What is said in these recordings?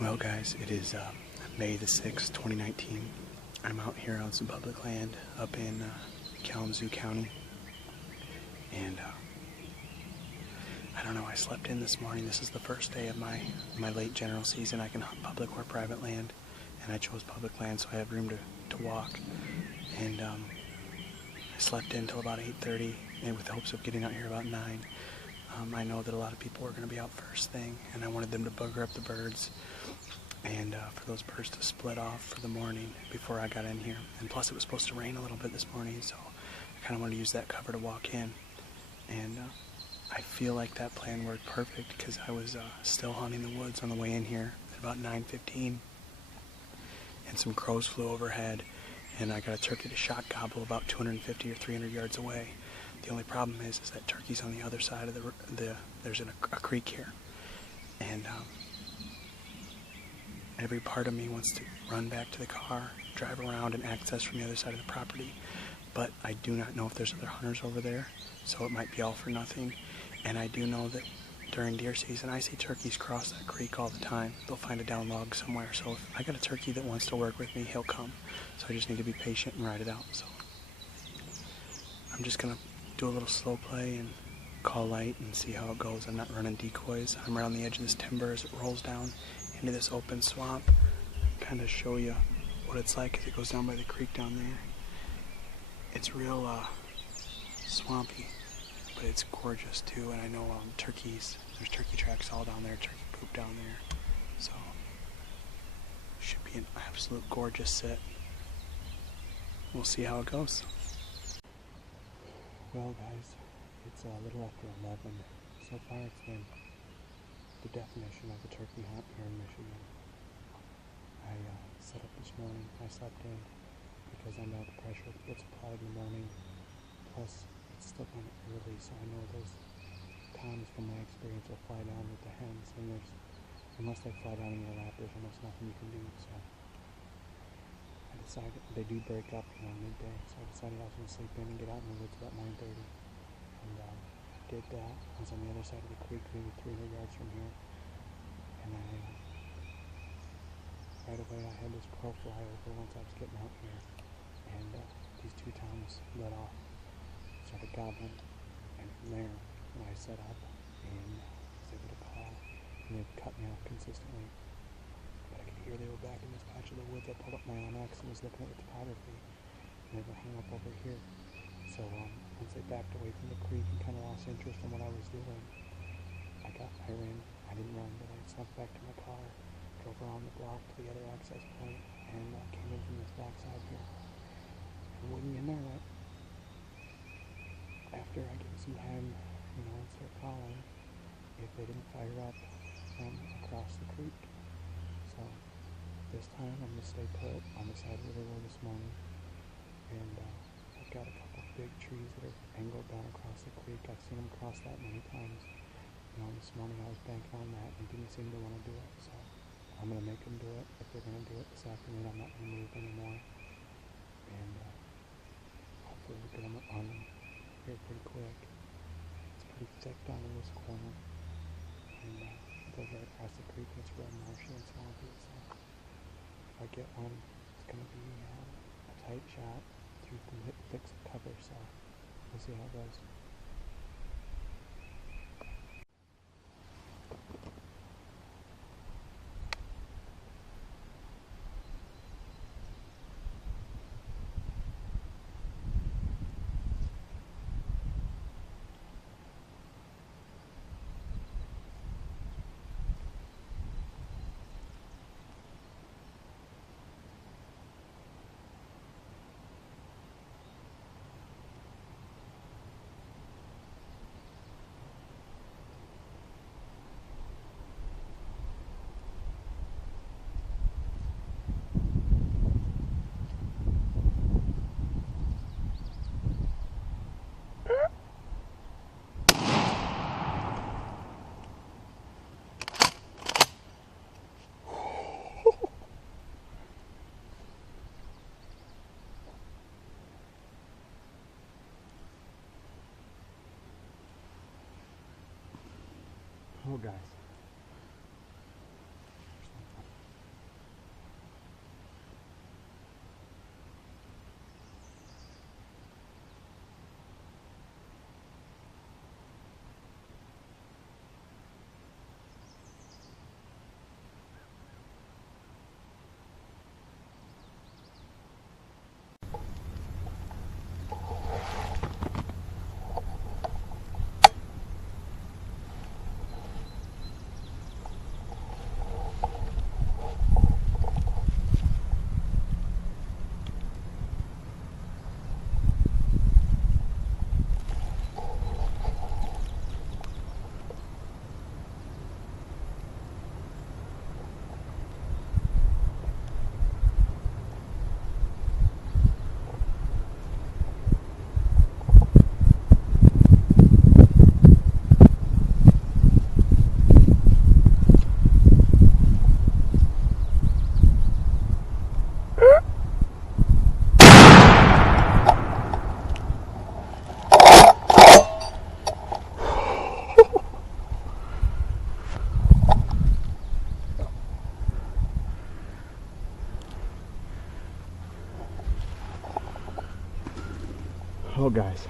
Well guys, it is May the 6th, 2019. I'm out here on some public land up in Kalamazoo County. And I don't know, I slept in this morning. This is the first day of my late general season. I can hunt public or private land. And I chose public land so I have room to walk. And I slept in until about 8:30 and with hopes of getting out here about 9. I know that a lot of people were going to be out first thing, and I wanted them to bugger up the birds and for those birds to split off for the morning before I got in here. And plus it was supposed to rain a little bit this morning, so I kind of wanted to use that cover to walk in. And I feel like that plan worked perfect because I was still hunting the woods on the way in here at about 9:15, and some crows flew overhead, and I got a turkey to shot gobble about 250 or 300 yards away. The only problem is that turkey's on the other side of there's a creek here, and every part of me wants to run back to the car, drive around, and access from the other side of the property. But I do not know if there's other hunters over there, so it might be all for nothing. And I do know that during deer season, I see turkeys cross that creek all the time. They'll find a down log somewhere. So if I got a turkey that wants to work with me, he'll come. So I just need to be patient and ride it out. So I'm just gonna do a little slow play and call light and see how it goes. I'm not running decoys. I'm right on the edge of this timber as it rolls down into this open swamp. Kind of show you what it's like as it goes down by the creek down there. It's real swampy, but it's gorgeous too. And I know turkeys, there's turkey tracks all down there, turkey poop down there. So should be an absolute gorgeous sit. We'll see how it goes. Well guys, it's a little after 11. So far it's been the definition of a turkey hunt here in Michigan. I set up this morning. I slept in because I know the pressure gets applied in the morning. Plus, it's still kind of early, so I know those times from my experience will fly down with the hens. And unless they fly down in your lap, there's almost nothing you can do. So I decided, they do break up midday, so I decided I was going to sleep in and get out in the woods about 9:30. And I did that. I was on the other side of the creek, maybe 300 yards from here. And right away I had this crow fly over once I was getting out here. And these two toms let off, started gobbling. And from there, when I set up and was able to call, and they'd cut me off consistently. But I could hear they were back in this patch of the woods. I pulled up my Onyx and was looking at the topography, and they were hung up over here. So once they backed away from the creek and kind of lost interest in what I was doing, I didn't run, but I snuck back to my car, drove around the block to the other access point, and came in from this backside here. And wouldn't you know it, after I gave some time, and start calling, if they didn't fire up from across the creek. So this time I'm going to stay put on the side where they were this morning, and I've got a couple of big trees that are angled down across the creek. I've seen them cross that many times. This morning I was banking on that and he didn't seem to want to do it, so I'm going to make them do it. If they're going to do it this afternoon, I'm not going to move anymore, and hopefully we'll get them on here pretty quick. It's pretty thick down in this corner, and goes right across the creek, and it's real marshy and swampy, so if I get one, it's going to be a tight shot through the thick cover, so we'll see how it goes. Oh guys, Oh, guys.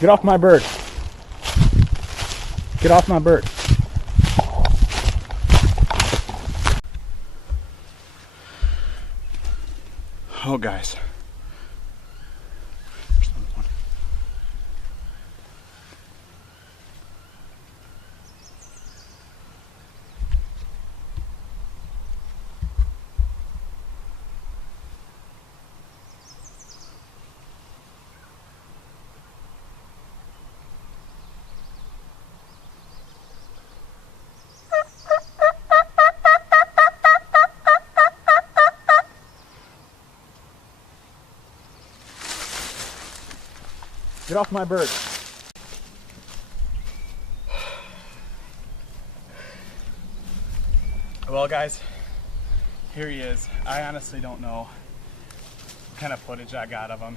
Get off my bird. Get off my bird. Oh, guys. Get off my bird. Well, guys, here he is. I honestly don't know what kind of footage I got of him.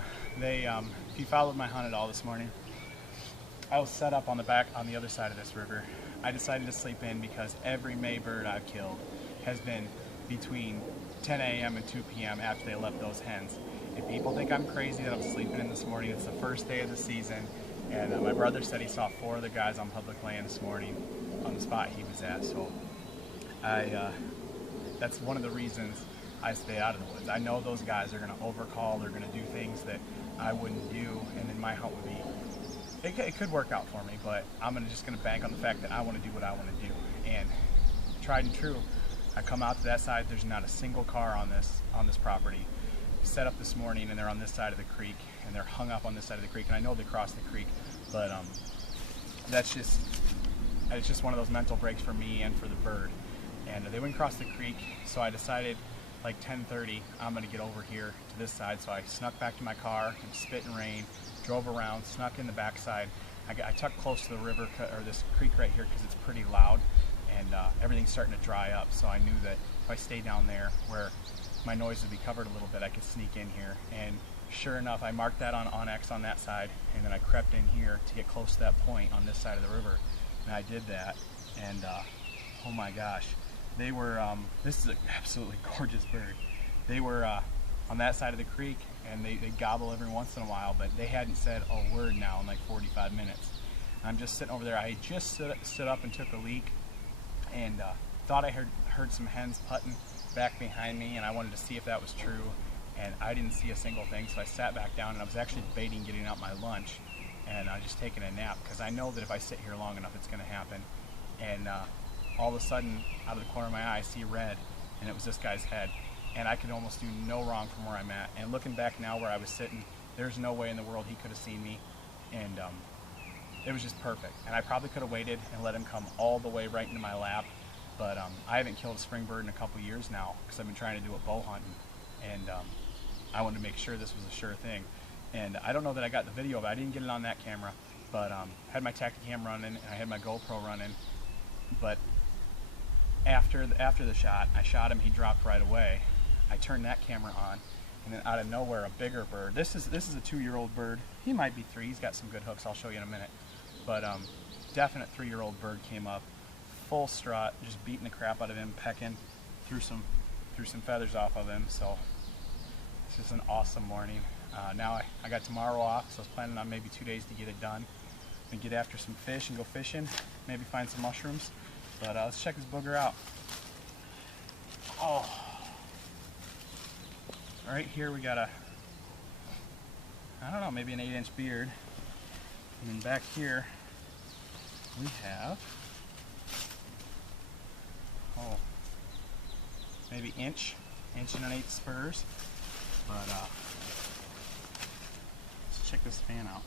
He followed my hunt at all this morning. I was set up on the other side of this river. I decided to sleep in because every May bird I've killed has been between 10 a.m. and 2 p.m. after they left those hens. If people think I'm crazy that I'm sleeping in this morning, it's the first day of the season, and my brother said he saw 4 other guys on public land this morning on the spot he was at. So that's one of the reasons I stay out of the woods. I know those guys are going to overcall, they're going to do things that I wouldn't do, and then my hunt would be, it could work out for me, but I'm just going to bank on the fact that I want to do what I want to do. And tried and true, I come out to that side, there's not a single car on this property. Set up this morning and they're on this side of the creek, and they're hung up on this side of the creek, and I know they crossed the creek, but it's just one of those mental breaks for me and for the bird. And they wouldn't cross the creek, so I decided like 10:30 I'm gonna get over here to this side. So I snuck back to my car and spit and rain, drove around, snuck in the backside. I tucked close to the river, or this creek right here, because it's pretty loud, and everything's starting to dry up. So I knew that if I stay down there where my noise would be covered a little bit, I could sneak in here. And sure enough, I marked that on X on that side, and then I crept in here to get close to that point on this side of the river, and I did that. And oh my gosh, they were this is an absolutely gorgeous bird. They were on that side of the creek, and they gobble every once in a while, but they hadn't said a word now in like 45 minutes. I'm just sitting over there. I had just stood up and took a leak, and thought I heard some hens putting back behind me, and I wanted to see if that was true, and I didn't see a single thing. So I sat back down, and I was actually debating getting out my lunch and just taking a nap, because I know that if I sit here long enough it's going to happen. And all of a sudden, out of the corner of my eye, I see red, and it was this guy's head, and I could almost do no wrong from where I'm at. And looking back now where I was sitting, there's no way in the world he could have seen me, and it was just perfect. And I probably could have waited and let him come all the way right into my lap, but I haven't killed a spring bird in a couple years now, because I've been trying to do it bow hunting, and I wanted to make sure this was a sure thing. And I don't know that I got the video of it. I didn't get it on that camera, but had my Tacticam running, and I had my GoPro running. But after the shot, I shot him, he dropped right away. I turned that camera on, and then out of nowhere, a bigger bird. This is a 2-year-old bird. He might be 3. He's got some good hooks. I'll show you in a minute. But definite 3-year-old bird came up, full strut, just beating the crap out of him, pecking, threw some feathers off of him. So it's just an awesome morning. Now I got tomorrow off, so I was planning on maybe 2 days to get it done and get after some fish and go fishing, maybe find some mushrooms. But let's check this booger out. Oh, right here we got I don't know, maybe an 8-inch beard. And then back here we have, maybe inch and an 1/8 spurs. But let's check this fan out.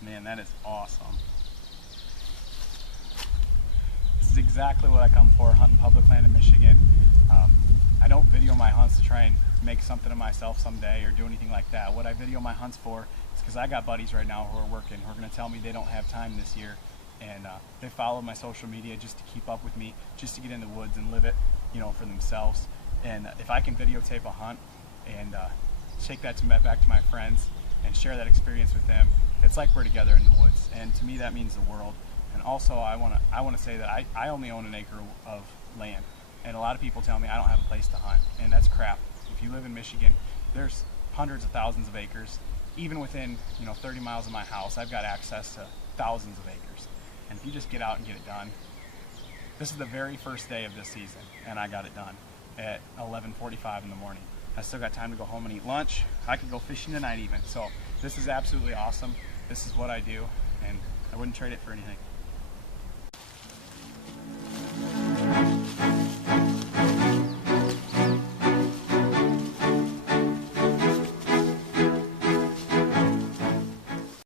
Man, that is awesome. This is exactly what I come for, hunting public land in Michigan. I don't video my hunts to try and make something of myself someday or do anything like that. What I video my hunts for is because I got buddies right now who are working, who are going to tell me they don't have time this year, and they follow my social media just to keep up with me, just to get in the woods and live it, you know, for themselves. And if I can videotape a hunt and take that back to my friends and share that experience with them, it's like we're together in the woods. And to me, that means the world. And also, I want to say that I only own an acre of land, and a lot of people tell me I don't have a place to hunt, and that's crap. If you live in Michigan, there's hundreds of thousands of acres. Even within 30 miles of my house, I've got access to thousands of acres. And if you just get out and get it done, this is the very first day of this season, and I got it done at 11:45 in the morning. I still got time to go home and eat lunch. I could go fishing tonight even. So this is absolutely awesome. This is what I do, and I wouldn't trade it for anything.